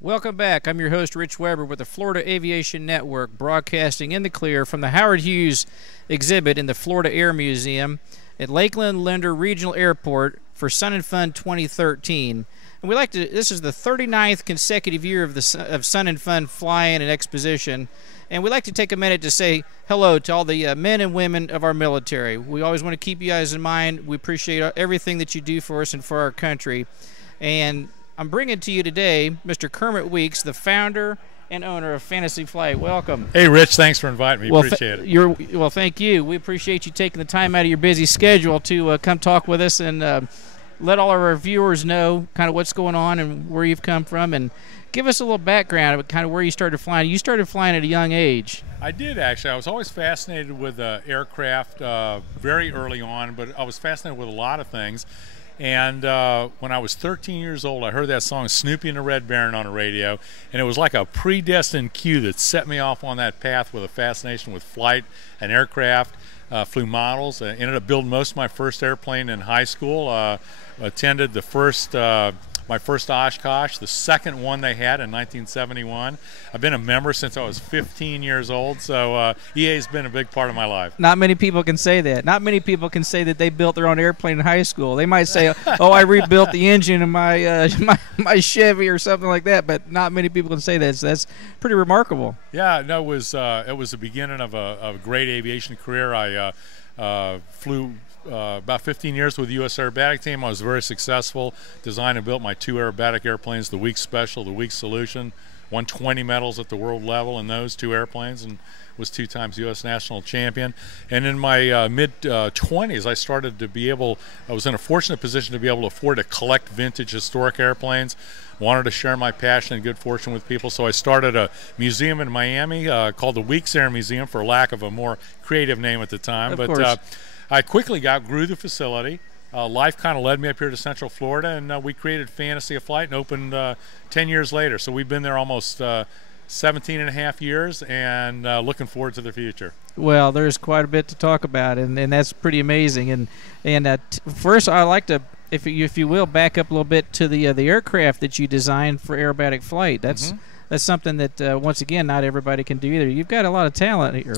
Welcome back. I'm your host, Rich Weber, with the Florida Aviation Network, broadcasting in the clear from the Howard Hughes exhibit in the Florida Air Museum at Lakeland Linder Regional Airport for Sun and Fun 2013. And this is the 39th consecutive year of Sun and Fun fly-in and exposition. And we'd like to take a minute to say hello to all the men and women of our military. We always want to keep you guys in mind. We appreciate everything that you do for us and for our country. And I'm bringing to you today Mr. Kermit Weeks, the founder and owner of Fantasy Flight. Welcome. Hey, Rich. Thanks for inviting me. Appreciate it. Well, thank you. We appreciate you taking the time out of your busy schedule to come talk with us and let all of our viewers know kind of what's going on and where you've come from, and give us a little background of kind of where you started flying. You started flying at a young age. I did, actually. I was always fascinated with aircraft very early on, but I was fascinated with a lot of things. And when I was 13 years old, I heard that song Snoopy and the Red Baron on the radio, and it was like a predestined cue that set me off on that path with a fascination with flight and aircraft. Flew models. Ended up building most of my first airplane in high school. Attended my first Oshkosh, the second one they had in 1971. I've been a member since I was 15 years old, so EA's been a big part of my life. Not many people can say that. Not many people can say that they built their own airplane in high school. They might say, oh, I rebuilt the engine in my my Chevy or something like that, but not many people can say that, so that's pretty remarkable. Yeah, no, it was the beginning of a great aviation career. I flew about 15 years with the U.S. Aerobatic Team. I was very successful. Designed and built my two aerobatic airplanes, the Weeks Special, the Weeks Solution. Won 20 medals at the world level in those two airplanes and was 2 times U.S. national champion. And in my mid-20s, I was in a fortunate position to be able to afford to collect vintage historic airplanes. Wanted to share my passion and good fortune with people, so I started a museum in Miami called the Weeks Air Museum, for lack of a more creative name at the time. Of course. I quickly grew the facility. Life kind of led me up here to Central Florida, and we created Fantasy of Flight and opened 10 years later. So we've been there almost 17 and a half years, and looking forward to the future. Well, there's quite a bit to talk about, and that's pretty amazing. And first, I'd like to, if you will, back up a little bit to the aircraft that you designed for aerobatic flight. That's something that, once again, not everybody can do either. You've got a lot of talent here.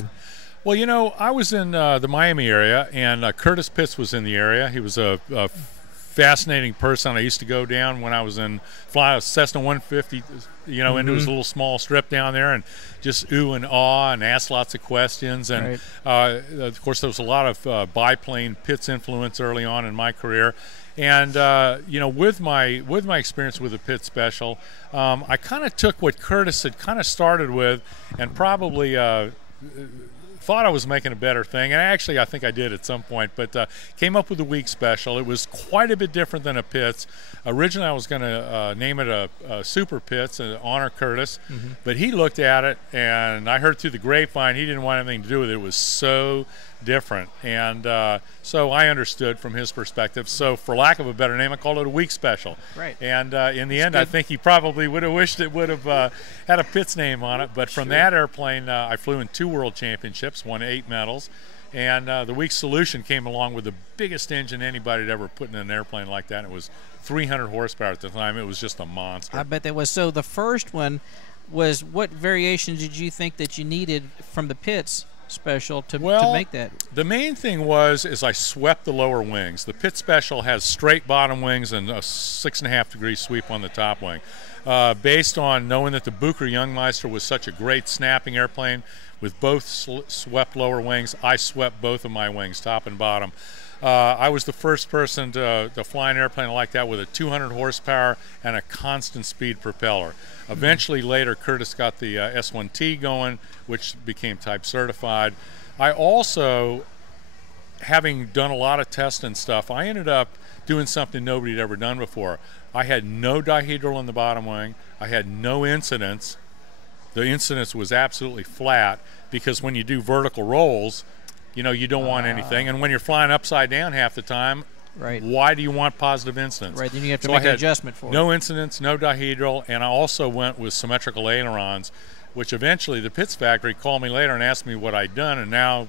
Well, you know, I was in the Miami area, and Curtis Pitts was in the area. He was a fascinating person. I used to go down when I was fly a Cessna 150, into his little small strip down there, and just ooh and awe and ask lots of questions. And of course, there was a lot of biplane Pitts influence early on in my career. And with my experience with the Pitts Special, I kind of took what Curtis had kind of started with, and probably thought I was making a better thing, and actually I think I did at some point, but came up with the Weeks Special. It was quite a bit different than a Pitts. Originally I was going to name it a Super Pitts and honor Curtis, but he looked at it, and I heard through the grapevine he didn't want anything to do with it. It was so different, and so I understood from his perspective. So for lack of a better name, I called it a Week Special. Right. And in the end, I think he probably would have wished it would have had a Pitts name on it. But from that airplane, I flew in 2 world championships, won 8 medals, and the Week Solution came along with the biggest engine anybody had ever put in an airplane like that. And it was 300 horsepower at the time. It was just a monster. I bet that was. So the first one was, what variations did you think that you needed from the Pitts Special to make that? The main thing is I swept the lower wings. The Pitts Special has straight bottom wings and a 6.5 degree sweep on the top wing. Based on knowing that the Bucher Youngmeister was such a great snapping airplane with both swept lower wings, I swept both of my wings, top and bottom. I was the first person to fly an airplane like that with a 200 horsepower and a constant speed propeller. Eventually, later, Curtis got the S1T going, which became type certified. I also, having done a lot of tests and stuff, I ended up doing something nobody had ever done before. I had no dihedral in the bottom wing. I had no incidence. The incidence was absolutely flat, because when you do vertical rolls, you don't want anything. And when you're flying upside down half the time, why do you want positive incidence? Right, then you have to make an adjustment for it. No incidence, no dihedral, and I also went with symmetrical ailerons, which eventually the Pitts factory called me later and asked me what I'd done, and now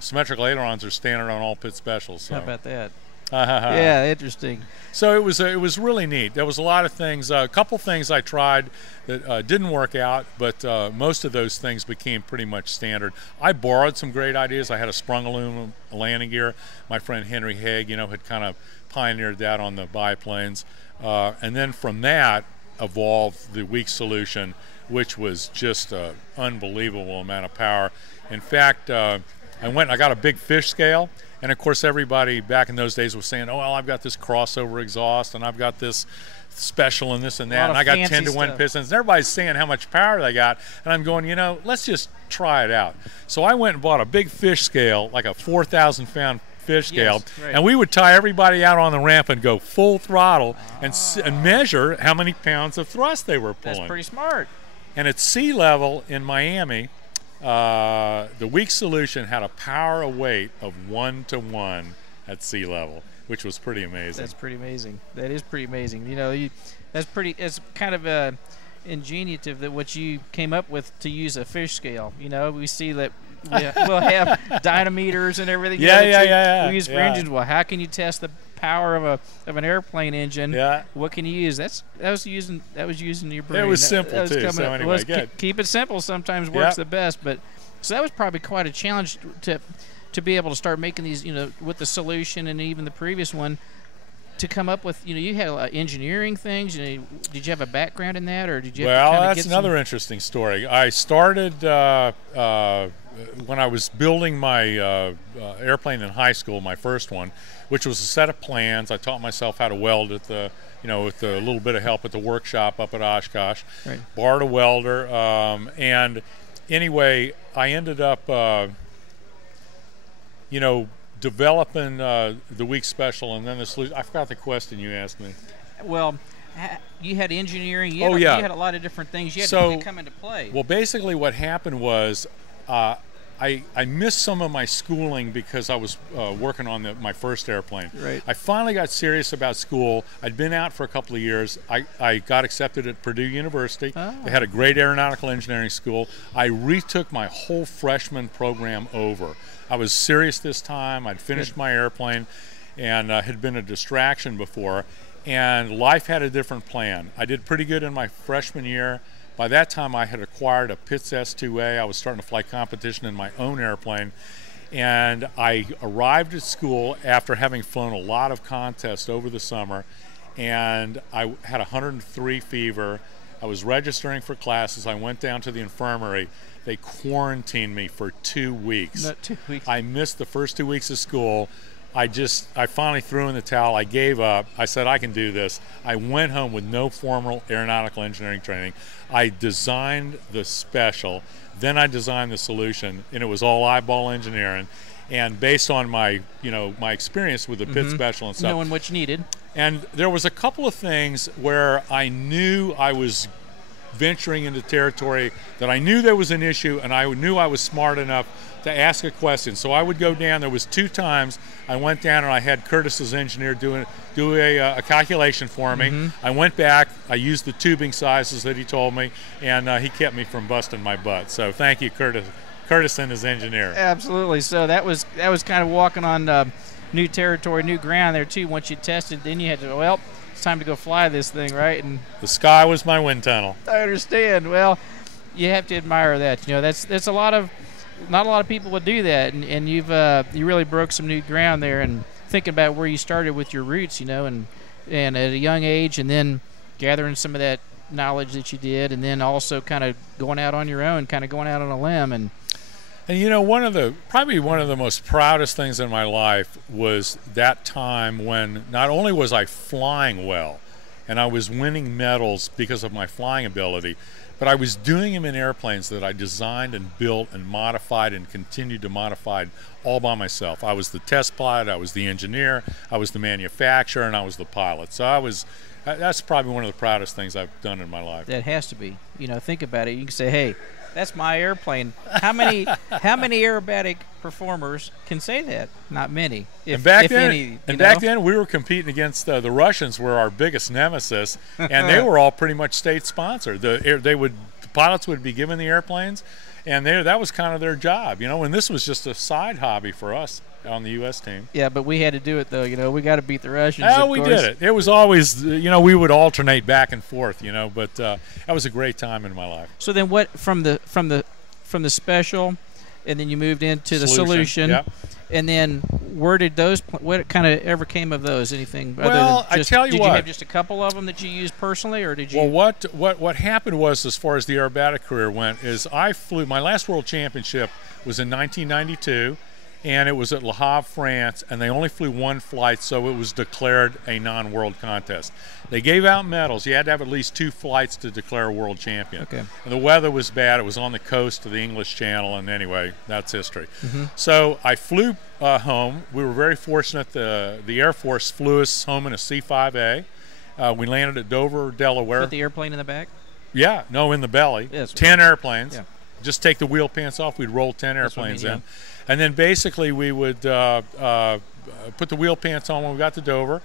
symmetrical ailerons are standard on all Pitts Specials. So. How about that? Yeah, interesting. So it was really neat. There was a lot of things. A couple things I tried that didn't work out, but most of those things became pretty much standard. I borrowed some great ideas. I had a sprung aluminum landing gear. My friend Henry Haig, had kind of pioneered that on the biplanes, and then from that evolved the Weeks solution, which was just an unbelievable amount of power. In fact, I got a big fish scale. And of course, everybody back in those days was saying, "Oh, well, I've got this crossover exhaust, and I've got this special, and this and that, and I got 10-to-1 pistons." And everybody's saying how much power they got, and I'm going, let's just try it out. So I went and bought a big fish scale, like a 4,000-pound fish scale, right. And we would tie everybody out on the ramp and go full throttle and measure how many pounds of thrust they were pulling. That's pretty smart. And at sea level in Miami, the Weeks solution had a power of weight of 1-to-1 at sea level, which was pretty amazing. That's pretty amazing. That is pretty amazing. It's kind of ingenious that what you came up with to use a fish scale. We see that we'll have dynameters and everything. Yeah. We use for engines. Well, how can you test the power of an airplane engine? Yeah. What can you use? That was using your brain. It was simple too. So anyway, keep it simple sometimes works the best. But so that was probably quite a challenge to be able to start making these. With the solution and even the previous one, to come up with. You had engineering things. Did you have a background in that, or did you? That's another interesting story. I started when I was building my airplane in high school, my first one, which was a set of plans. I taught myself how to weld at with a little bit of help at the workshop up at Oshkosh. Right. Borrowed a welder, and anyway, I ended up, developing the Weeks special, and then the solution. I forgot the question you asked me. Well, you had engineering. You had a lot of different things. You had to come into play. Well, basically, what happened was. I missed some of my schooling because I was working on my first airplane. Right. I finally got serious about school. I'd been out for a couple of years. I got accepted at Purdue University. Oh. They had a great aeronautical engineering school. I retook my whole freshman program over. I was serious this time. I'd finished my airplane and had been a distraction before. And life had a different plan. I did pretty good in my freshman year. By that time, I had acquired a Pitts S2A. I was starting to fly competition in my own airplane. And I arrived at school after having flown a lot of contests over the summer. And I had 103 fever. I was registering for classes. I went down to the infirmary. They quarantined me for 2 weeks. Not 2 weeks. I missed the first 2 weeks of school. I finally threw in the towel. I gave up. I said, I can do this. I went home with no formal aeronautical engineering training. I designed the special, then I designed the solution, and it was all eyeball engineering. And based on my experience with the Pitts special and stuff. Knowing what you needed. And there was a couple of things where I knew I was venturing into territory that I knew there was an issue, and I knew I was smart enough to ask a question. So I would go down. There was 2 times I went down and I had Curtis's engineer do a calculation for me. I went back. I used the tubing sizes that he told me, and he kept me from busting my butt. So thank you, Curtis and his engineer. Absolutely. So that was kind of walking on new territory, new ground there too. Once you tested, then you had to it's time to go fly this thing, right? And the sky was my wind tunnel. I understand. Well, you have to admire that. That's not a lot of people would do that, and you really broke some new ground there. And thinking about where you started with your roots, and at a young age, and then gathering some of that knowledge that you did, and then also kind of going out on your own, kind of going out on a limb. And probably one of the most proudest things in my life was that time when not only was I flying well, and I was winning medals because of my flying ability, but I was doing them in airplanes that I designed and built and modified and continued to modify all by myself. I was the test pilot, I was the engineer, I was the manufacturer, and I was the pilot. So that's probably one of the proudest things I've done in my life. That has to be. Think about it. You can say, hey, that's my airplane. How many aerobatic performers can say that? Not many. Back then, we were competing against the Russians, were our biggest nemesis, and they were all pretty much state sponsored. The pilots would be given the airplanes, and that was kind of their job, and this was just a side hobby for us on the U.S. team. Yeah, but we had to do it, though. You know, we got to beat the Russians. Oh, we did it. It was always, you know, we would alternate back and forth, you know, but that was a great time in my life. So then what, from the special, and then you moved into the solution. Yep. And then where did those, what kind of ever came of those? Anything other well, than just, I tell you did what. You have just a couple of them that you used personally, or did you? Well, what happened was, as far as the aerobatic career went, is I flew, my last world championship was in 1992, and it was at Le Havre, France, and they only flew one flight, so it was declared a non-world contest. They gave out medals. You had to have at least 2 flights to declare a world champion. Okay. And the weather was bad. It was on the coast of the English Channel, and anyway, that's history. Mm-hmm. So I flew home. We were very fortunate. The Air Force flew us home in a C-5A. We landed at Dover, Delaware. With the airplane in the back? Yeah, no, in the belly. Yes. 10 airplanes. Yeah. Just take the wheel pants off. We'd roll 10 airplanes in. And then basically we would put the wheel pants on when we got to Dover.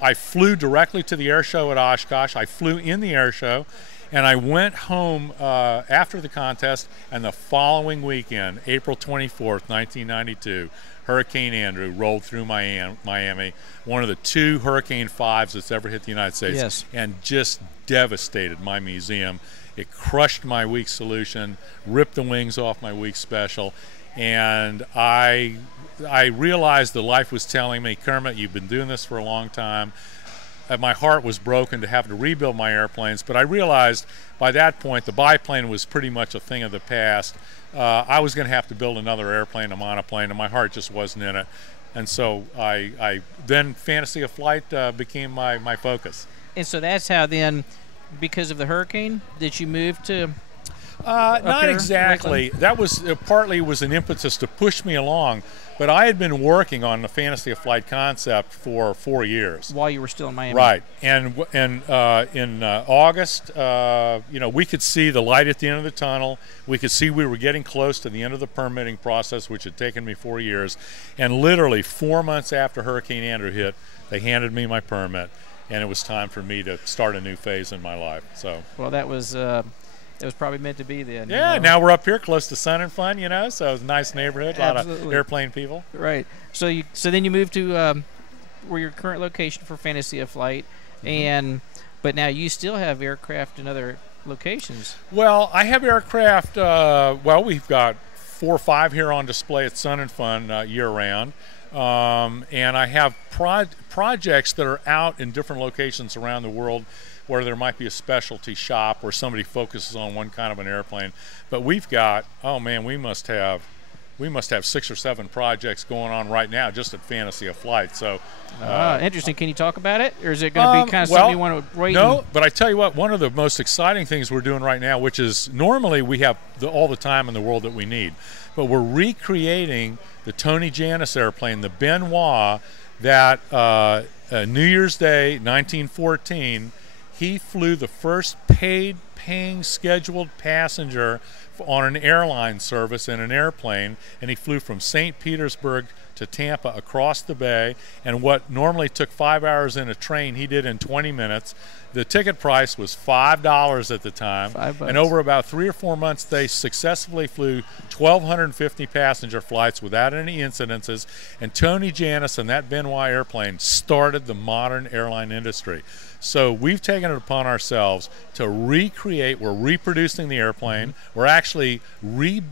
I flew directly to the air show at Oshkosh. I flew in the air show, and I went home after the contest, and the following weekend, April 24th, 1992, Hurricane Andrew rolled through Miami, one of the 2 Hurricane 5s that's ever hit the United States, yes. and just devastated my museum. It crushed my week solution, ripped the wings off my week special, and I realized the life was telling me, Kermit, you've been doing this for a long time. My heart was broken to have to rebuild my airplanes, but I realized by that point the biplane was pretty much a thing of the past. I was going to have to build another airplane, a monoplane, and my heart just wasn't in it. And so then Fantasy of Flight became my focus. And so that's how then, because of the hurricane, did you move to? Not exactly. That was partly was an impetus to push me along, but I had been working on the Fantasy of Flight concept for 4 years. While you were still in Miami. Right, and in August, you know, we could see the light at the end of the tunnel. We could see we were getting close to the end of the permitting process, which had taken me 4 years. And literally 4 months after Hurricane Andrew hit, they handed me my permit, and it was time for me to start a new phase in my life. So. Well, that was probably meant to be then. Yeah, you know? now we're up here close to Sun and Fun, you know, so it's a nice neighborhood, a lot Absolutely. of airplane people. Right. So then you moved to where your current location for Fantasy of Flight, but now you still have aircraft in other locations. Well, I have aircraft, we've got 4 or 5 here on display at Sun and Fun year-round. And I have projects that are out in different locations around the world where there might be a specialty shop where somebody focuses on one kind of an airplane. But we've got, oh man, we must have 6 or 7 projects going on right now just at Fantasy of Flight. So interesting. Can you talk about it, or is it going to be kind of something you want to wait? No, but I tell you what, one of the most exciting things we're doing right now, which is normally we have all the time in the world that we need, but we're recreating the Tony Jannus airplane, the Benoit, that New Year's Day 1914, he flew the first paying scheduled passenger on an airline service in an airplane, and he flew from St. Petersburg to Tampa across the bay, and what normally took 5 hours in a train, he did in 20 minutes. The ticket price was $5 at the time, $5. And over about 3 or 4 months, they successfully flew 1,250 passenger flights without any incidences, and Tony Jannus and that Benoit airplane started the modern airline industry. So we've taken it upon ourselves to recreate, we're reproducing the airplane, we're actually we're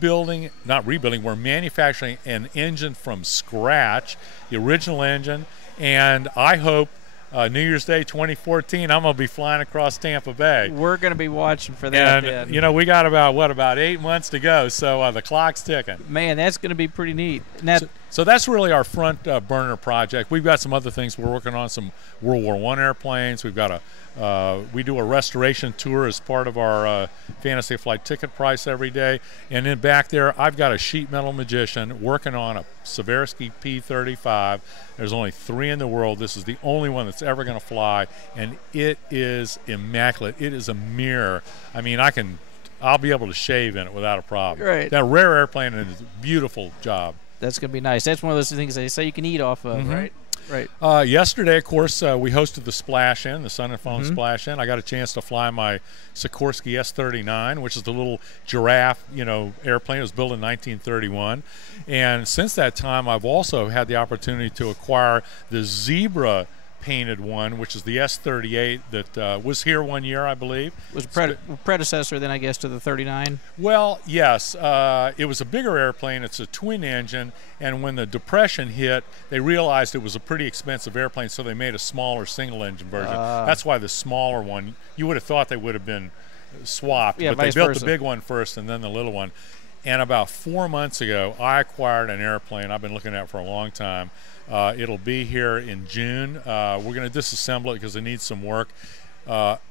manufacturing an engine from scratch, the original engine, and I hope New Year's Day 2014, I'm going to be flying across Tampa Bay. We're going to be watching for that. And, you know, we got about 8 months to go, so the clock's ticking. Man, that's going to be pretty neat. So that's really our front burner project. We've got some other things we're working on, some World War I airplanes. We've got we do a restoration tour as part of our Fantasy Flight ticket price every day. And then back there, I've got a sheet metal magician working on a Seversky P-35. There's only 3 in the world. This is the only one that's ever going to fly, and it is immaculate. It is a mirror. I mean, I'll be able to shave in it without a problem. Right. That rare airplane, and it's a beautiful job. That's going to be nice. That's one of those things they say you can eat off of, right? Right. Yesterday, of course, we hosted the Splash In, the Sun and Phone Splash In. I got a chance to fly my Sikorsky S-39, which is the little giraffe, airplane. It was built in 1931. And since that time, I've also had the opportunity to acquire the Zebra painted one, which is the S-38 that was here one year, I believe. Was predecessor then, I guess, to the 39? Well, yes. It was a bigger airplane. It's a twin engine, and when the Depression hit, they realized it was a pretty expensive airplane, so they made a smaller single engine version. That's why the smaller one, you would have thought they would have been swapped, yeah, but they built versa. the big one first and then the little one. And about 4 months ago, I acquired an airplane I've been looking at for a long time. It'll be here in June. We're going to disassemble it because it needs some work.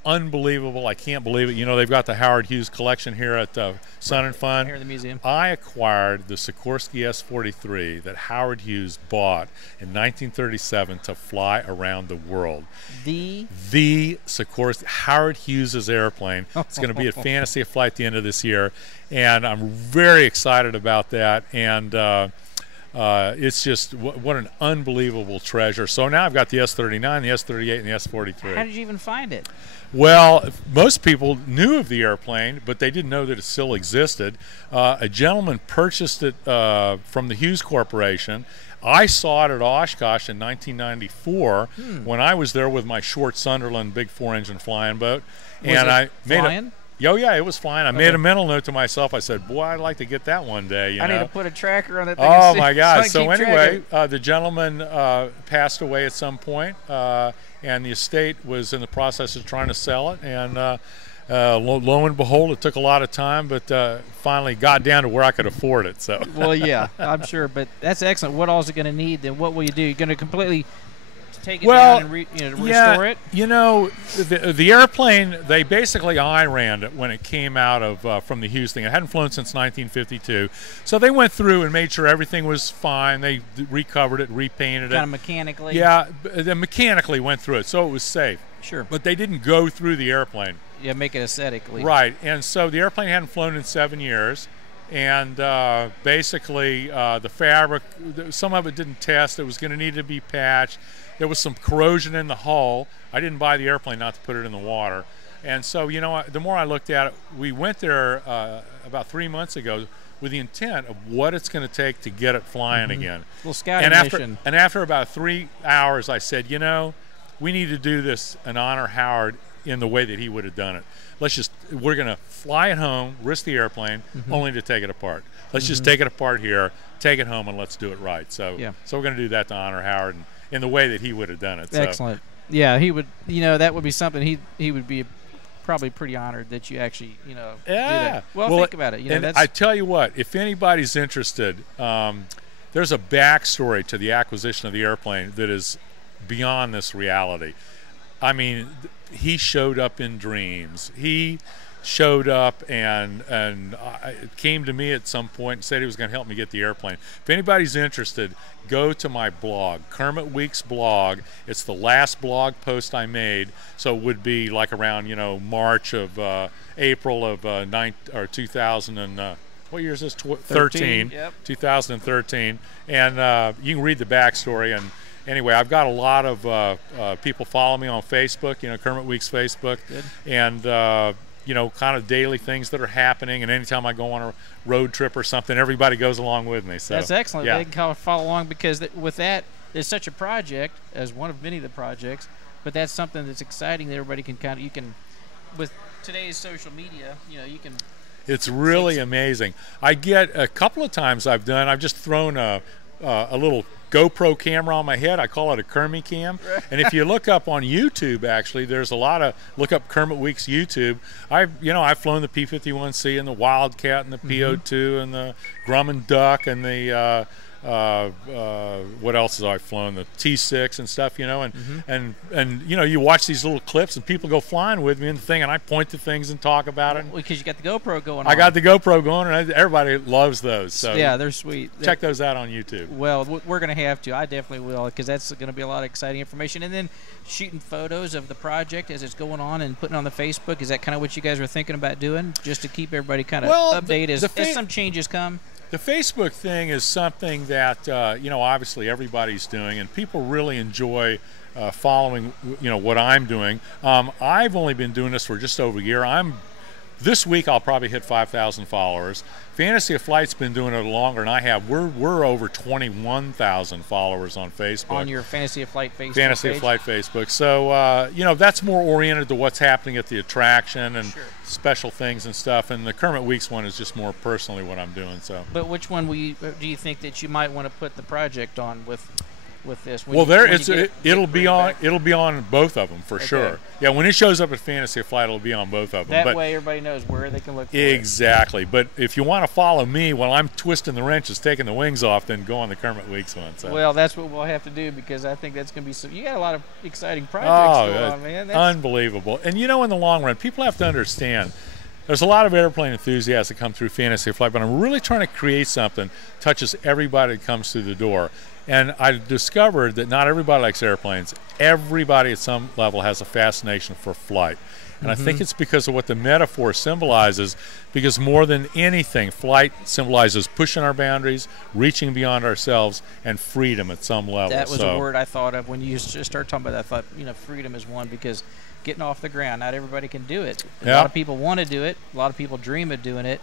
Unbelievable. I can't believe it. They've got the Howard Hughes collection here at Sun and Fun. Here in the museum. I acquired the Sikorsky S-43 that Howard Hughes bought in 1937 to fly around the world. The Sikorsky, Howard Hughes' airplane. It's going to be at Fantasy Flight at the end of this year, and I'm very excited about that. And it's just what an unbelievable treasure. So now I've got the S-39, the S-38, and the S-43. How did you even find it? Well, most people knew of the airplane, but they didn't know that it still existed. A gentleman purchased it from the Hughes Corporation. I saw it at Oshkosh in 1994 when I was there with my short Sunderland big 4-engine flying boat. I made Oh, yeah, it was flying. I made a mental note to myself. I said, boy, I'd like to get that one day. I need to put a tracker on that thing. Oh, my God. So anyway, the gentleman passed away at some point, and the estate was in the process of trying to sell it. And lo and behold, it took a lot of time, but finally got down to where I could afford it. So. Well, yeah, I'm sure. But that's excellent. What all is it going to need? Then what will you do? You're going to completely take it down and restore it? The airplane, they basically IRAN'd it when it came out of from the Hughes thing. It hadn't flown since 1952. So they went through and made sure everything was fine. They recovered it, repainted it. Kind of mechanically? Yeah, they mechanically went through it, so it was safe. Sure. But they didn't go through the airplane. Yeah, make it aesthetically. Right, and so the airplane hadn't flown in 7 years. And basically the fabric, some of it didn't test. It was going to need to be patched. There was some corrosion in the hull. I didn't buy the airplane not to put it in the water. And so, the more I looked at it, we went there about 3 months ago with the intent of what it's going to take to get it flying again. A little scouting mission. And after about 3 hours, I said, we need to do this and honor Howard in the way that he would have done it. We're going to fly it home, risk the airplane, only to take it apart. Let's just take it apart here, take it home, and let's do it right. So we're going to do that to honor Howard in the way that he would have done it. Excellent. Yeah, he would, that would be something he would be probably pretty honored that you actually, do that. Well, think about it. And I tell you what, if anybody's interested, there's a backstory to the acquisition of the airplane that is beyond this reality. I mean, he showed up in dreams. He showed up and came to me at some point and said he was going to help me get the airplane. If anybody's interested, go to my blog, Kermit Weeks blog. It's the last blog post I made, so it would be like around March of April of 2000 and what year is this? 13. Yep. 2013, and you can read the backstory. And anyway, I've got a lot of people follow me on Facebook, Kermit Weeks Facebook. Good. And kind of daily things that are happening, and anytime I go on a road trip or something, everybody goes along with me. So that's excellent. Yeah. They can follow along because with that, it's such a project as one of many of the projects, but that's something that's exciting that everybody can with today's social media, you can. It's really amazing. I get a couple of times I've just thrown a little GoPro camera on my head. I call it a Kermit cam. And if you look up on YouTube, actually, there's a lot of look up Kermit Weeks YouTube. I've flown the P-51C and the Wildcat and the P-02 and the Grumman Duck and the what else have I flown? The T6 and stuff, and you watch these little clips and people go flying with me in the thing, and I point to things and talk about it. Because you got the GoPro going on. I got the GoPro going, and everybody loves those. So yeah, they're sweet. Check those out on YouTube. Well, we're going to have to. I definitely will, because that's going to be a lot of exciting information. And then shooting photos of the project as it's going on and putting it on the Facebook. Is that kind of what you guys were thinking about doing, just to keep everybody kind of updated as some changes come? The Facebook thing is something that you know, obviously everybody's doing, and people really enjoy following, you know, what I'm doing. I've only been doing this for just over a year. This week I'll probably hit 5,000 followers. Fantasy of Flight's been doing it longer than I have. We're over 21,000 followers on Facebook. On your Fantasy of Flight Facebook Fantasy page? of Flight Facebook. So, you know, that's more oriented to what's happening at the attraction and special things and stuff. And the Kermit Weeks one is just more personally what I'm doing. So. But which one do you think that you might want to put the project on with this? Well, it'll be on both of them for sure. Yeah, when it shows up at Fantasy of Flight, it'll be on both of them. That way, everybody knows where they can look for it. Exactly. But if you want to follow me while I'm twisting the wrenches, taking the wings off, then go on the Kermit Weeks one. So. Well, that's what we'll have to do, because I think that's going to be some. You got a lot of exciting projects going on, man. That's unbelievable. And you know, in the long run, people have to understand. There's a lot of airplane enthusiasts that come through Fantasy of Flight, but I'm really trying to create something that touches everybody that comes through the door. And I discovered that not everybody likes airplanes. Everybody at some level has a fascination for flight. And I think it's because of what the metaphor symbolizes, because more than anything, flight symbolizes pushing our boundaries, reaching beyond ourselves, and freedom at some level. That was a word I thought of when you just started talking about that. I thought, you know, freedom is one, because getting off the ground, not everybody can do it. A lot of people want to do it. A lot of people dream of doing it.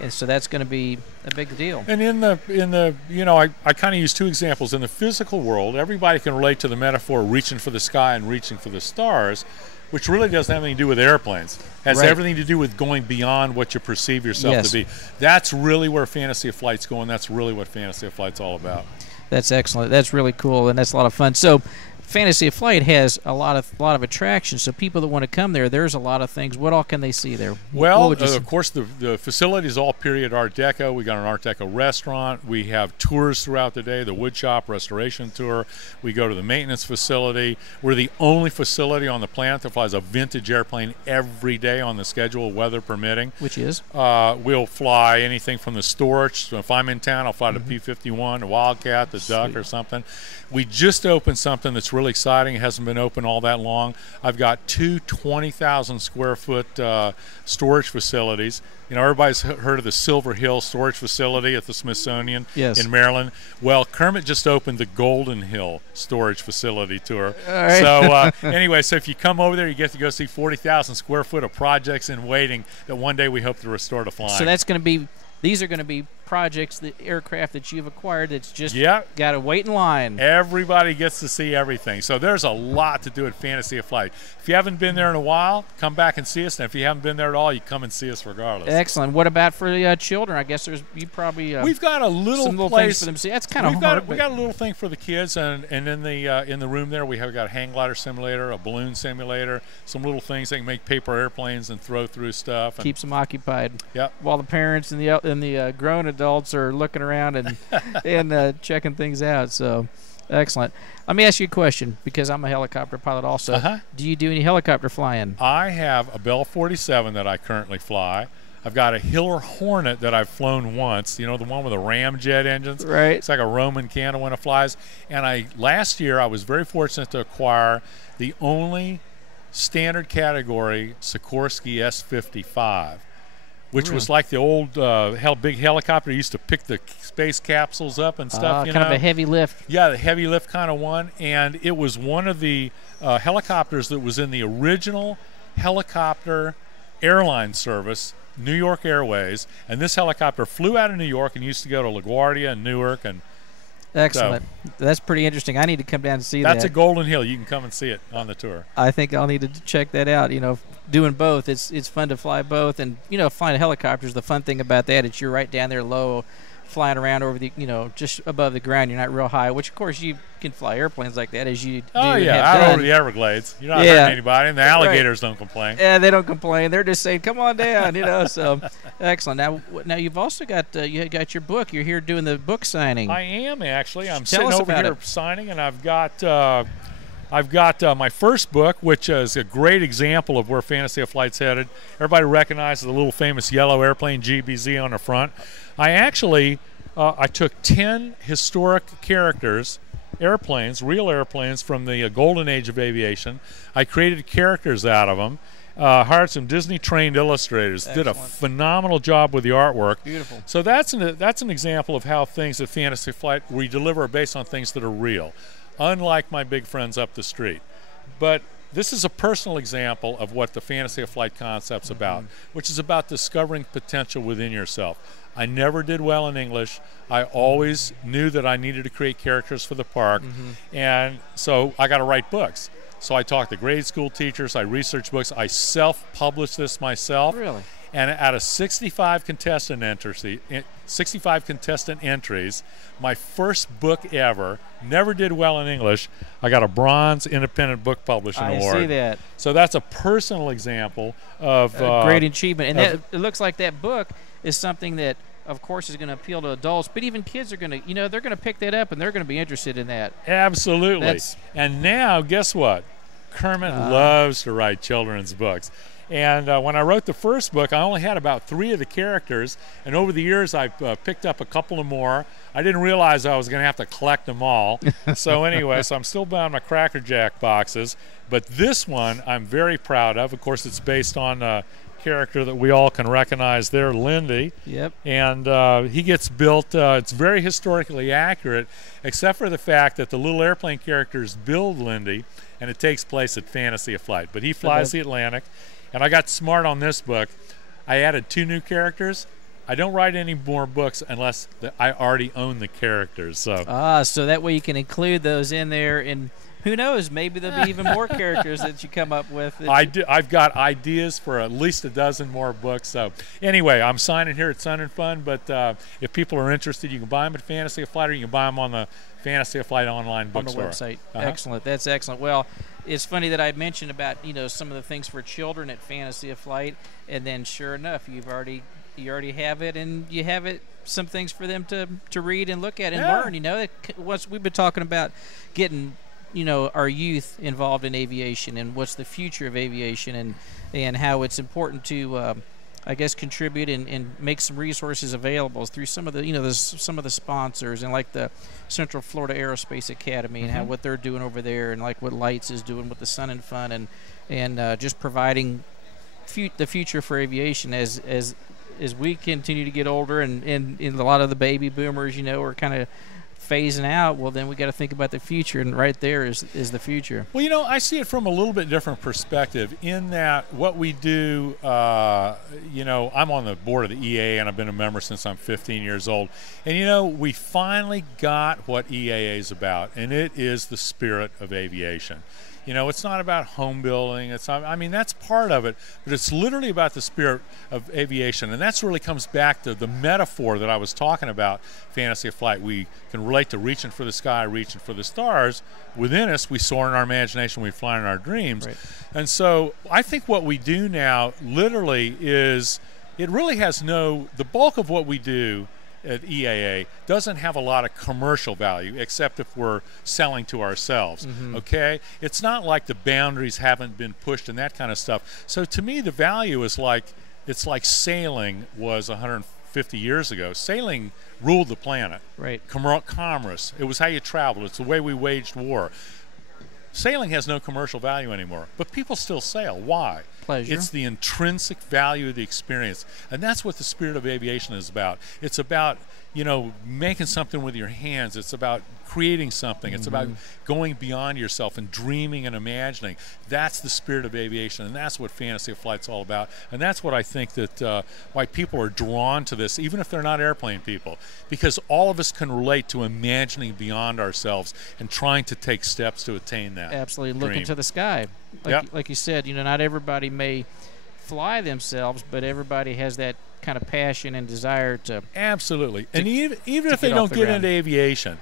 And so that's going to be a big deal. And in the you know, I kind of use two examples. In the physical world, everybody can relate to the metaphor reaching for the sky and reaching for the stars, which really doesn't have anything to do with airplanes. It has everything to do with going beyond what you perceive yourself to be. That's really where Fantasy of Flight's going. That's really what Fantasy of Flight's all about. That's excellent. That's really cool, and that's a lot of fun. So Fantasy of Flight has a lot of attractions, so people that want to come there's a lot of things. What all can they see there? Well, of course, the facility is all period Art Deco. We got an Art Deco restaurant. We have tours throughout the day, the wood shop restoration tour. We go to the maintenance facility. We're the only facility on the planet that flies a vintage airplane every day on the schedule, weather permitting. Which is? We'll fly anything from the storage. So if I'm in town, I'll fly the P-51, the Wildcat, the Duck, or something. We just opened something that's really exciting. It hasn't been open all that long. I've got two 20,000 square foot storage facilities. You know, everybody's heard of the Silver Hill storage facility at the Smithsonian in Maryland. Well, Kermit just opened the Golden Hill storage facility tour. So anyway, so if you come over there, you get to go see 40,000 square foot of projects in waiting that one day we hope to restore to flying. So that's going to be, these are going to be projects, the aircraft that you've acquired that's just got to wait in line. Everybody gets to see everything. So there's a lot to do at Fantasy of Flight. If you haven't been there in a while, come back and see us. And if you haven't been there at all, you come and see us regardless. Excellent. What about for the children? I guess you probably we've got a little place for them to see. That's kind of hard. We got a little thing for the kids, and in the room there we have got a hang glider simulator, a balloon simulator, some little things they can make paper airplanes and throw through stuff. And keeps them occupied. Yep. While the parents and the grown adults are looking around and checking things out. So excellent. Let me ask you a question, because I'm a helicopter pilot also. Do you do any helicopter flying? I have a Bell 47 that I currently fly. I've got a Hiller Hornet that I've flown once, you know, the one with the ramjet engines. Right. It's like a Roman candle when it flies. And last year I was very fortunate to acquire the only standard category Sikorsky S-55. Which was like the old big helicopter. Used to pick the space capsules up and stuff. Kind of a heavy lift. Yeah, the heavy lift kind of one. And it was one of the helicopters that was in the original helicopter airline service, New York Airways. And this helicopter flew out of New York and used to go to LaGuardia and Newark. And excellent. So, that's pretty interesting. I need to come down and see that. That's a Golden Hill. You can come and see it on the tour. I think I'll need to check that out. You know, doing both, it's fun to fly both. And, you know, flying helicopters, the fun thing about that is you're right down there low, flying around over the, you know, just above the ground. You're not real high, which, of course, you can fly airplanes like that as you do. Oh, yeah, out over the Everglades. You're not hurting anybody, and the alligators don't complain. Yeah, they don't complain. They're just saying, come on down, you know. So, excellent. Now you've also got you got your book. You're here doing the book signing. I am, actually. I'm sitting over here signing, and I've got my first book, which is a great example of where Fantasy of Flight's headed. Everybody recognizes the little famous yellow airplane GBZ on the front. I actually I took 10 historic characters, airplanes, real airplanes from the golden age of aviation. I created characters out of them. hired some Disney-trained illustrators. Excellent. Did a phenomenal job with the artwork. Beautiful. So that's an example of how things at Fantasy Flight we deliver are based on things that are real, unlike my big friends up the street. But this is a personal example of what the Fantasy of Flight concept's about, which is about discovering potential within yourself. I never did well in English. I always knew that I needed to create characters for the park, and so I got to write books. So I talked to grade school teachers, I researched books, I self-published this myself. Really? And out of 65 contestant entries, my first book ever, never did well in English, I got a Bronze Independent Book Publishing Award. I see that. So that's a personal example of great achievement. And it looks like that book is something that, of course, is going to appeal to adults, but even kids are going to, they're going to pick that up and they're going to be interested in that. Absolutely. And now, guess what? Kermit loves to write children's books. And when I wrote the first book, I only had about 3 of the characters, and over the years I picked up a couple of more. I didn't realize I was going to have to collect them all. So anyway, I'm still buying my Cracker Jack boxes. But this one I'm very proud of. Of course, it's based on a character that we all can recognize there, Lindy. Yep. And he gets built. It's very historically accurate, except for the fact that the little airplane characters build Lindy, and it takes place at Fantasy of Flight. But he flies the Atlantic. And I got smart on this book. I added 2 new characters. I don't write any more books unless I already own the characters. So so that way you can include those in there, and who knows, maybe there'll be even more characters that you come up with. I've got ideas for at least a dozen more books. So anyway, I'm signing here at Sun and Fun, but if people are interested, you can buy them at Fantasy of Flight, or you can buy them on the Fantasy of Flight online bookstore. On the website. Excellent. That's excellent. Well, it's funny that I mentioned about some of the things for children at Fantasy of Flight, and then sure enough, you already have it, and you have it some things for them to read and look at and learn. Once we've been talking about getting our youth involved in aviation, and what's the future of aviation, and how it's important to I guess contribute and make some resources available through some of the some of the sponsors, and like the Central Florida Aerospace Academy, and how what they're doing over there, and like what Lights is doing with the Sun and Fun, and just providing the future for aviation as we continue to get older, and a lot of the baby boomers are kind of phasing out. Well, then we got to think about the future, and right there is the future. Well, I see it from a little bit different perspective in that what we do, I'm on the board of the EAA, and I've been a member since I'm 15 years old. And, we finally got what EAA is about, and it is the spirit of aviation. It's not about home building. It's not, that's part of it, but it's literally about the spirit of aviation. And that's really comes back to the metaphor that I was talking about, Fantasy of Flight. We can relate to reaching for the sky, reaching for the stars. Within us, we soar in our imagination, we fly in our dreams. Right. And so I think what we do now literally is, it really has the bulk of what we do at EAA doesn't have a lot of commercial value, except if we're selling to ourselves. Okay, it's not like the boundaries haven't been pushed and that kind of stuff. So to me, the value is it's like sailing was 150 years ago. Sailing ruled the planet. Right. Commerce. It was how you traveled. It's the way we waged war. Sailing has no commercial value anymore, but people still sail. Why? Pleasure. It's the intrinsic value of the experience, and that's what the spirit of aviation is about. It's about making something with your hands. It's about creating something. It's about going beyond yourself and dreaming and imagining. That's the spirit of aviation, and that's what Fantasy of Flight's all about. And that's what I think that why people are drawn to this, even if they're not airplane people, because all of us can relate to imagining beyond ourselves and trying to take steps to attain that. Absolutely. dream. Look into the sky. Like you said, not everybody may fly themselves, but everybody has that kind of passion and desire to. Absolutely. And even if they don't get into aviation,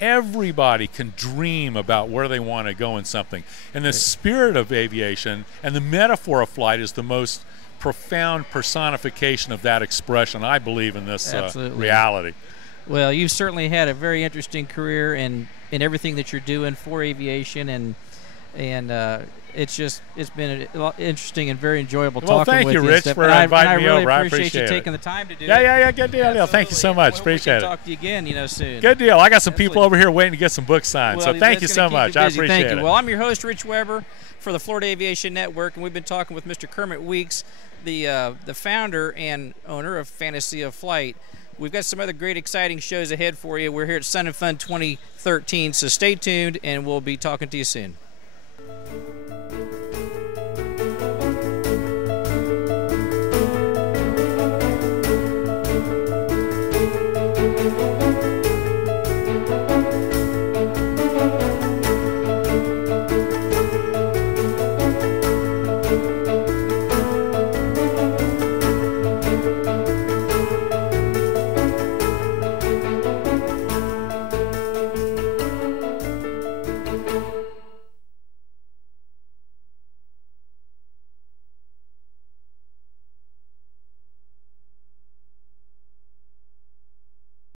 everybody can dream about where they want to go in something. And the spirit of aviation and the metaphor of flight is the most profound personification of that expression, I believe, in this reality. Well, you've certainly had a very interesting career in everything that you're doing for aviation, and and it's been interesting and very enjoyable well, talking thank with you, you. Rich, Steph. for And inviting I me really over. I appreciate you appreciate taking it. the time to do it. Yeah, good deal. Thank you so much. Hope Appreciate we can it. talk to you again, soon. Good deal. I got some Absolutely. people over here waiting to get some books signed. Well, So thank you that's so gonna much. keep you I busy. appreciate Thank it. you. Well, I'm your host, Rich Weber, for the Florida Aviation Network, and we've been talking with Mr. Kermit Weeks, the founder and owner of Fantasy of Flight. We've got some other great, exciting shows ahead for you. We're here at Sun and Fun 2013, so stay tuned, and we'll be talking to you soon.